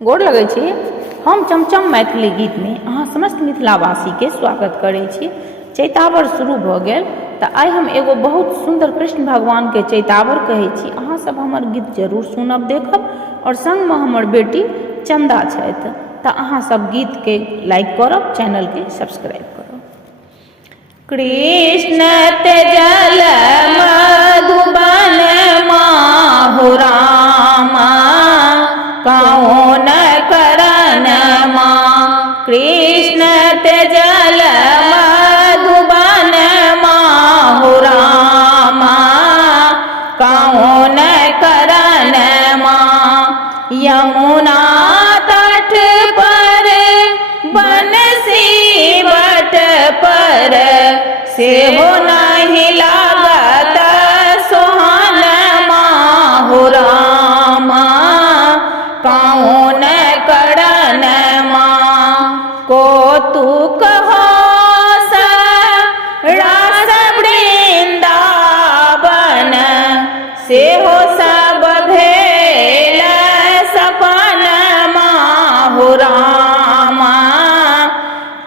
गोर लगै छी। हम चमचम मैथिली गीत में अहाँ समस्त मिथिलावासी के स्वागत करै छी। चैतावर शुरू भऽ गेल तऽ आइ हम एगो बहुत सुंदर कृष्ण भगवान के चैतावर कहै छी। अहाँ सब हमर गीत जरूर सुनब देखब और संग में हमर बेटी चंदा छथि तऽ अहाँ सब गीत के लाइक करब, चैनल के सब्सक्राइब करब। कृष्ण तेजल मधुबन माहु रामा कौन करन माँ। कृष्ण तेजल मधुबन माहु रामा कौन करन माँ। यमुना तट पर बंसी बट पर सेहो नहीं लागत सोहन माहु रामा कौन करन माँ। कौतुक होस रास वृंदावन सेहो सब भेल सपन माहु रामा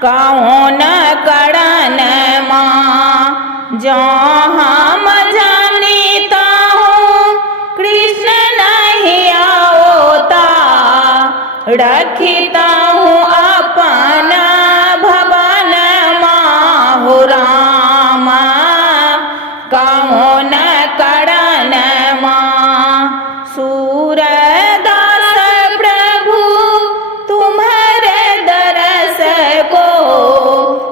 कौन करन माँ। जो हम जानीता हूँ कृष्ण नहीं होता रखिता हूँ अपना भवन माहु रामा कौन करन माँ। सूरदास प्रभु तुम्हारे दरस को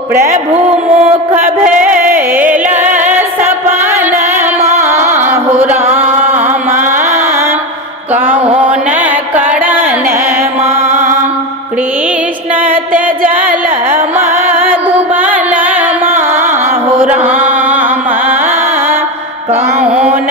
प्रभु मुख भेल सपन माहु रामा कौन करन माँ। कृष्ण तेजल मधुबन माहु रामा कौन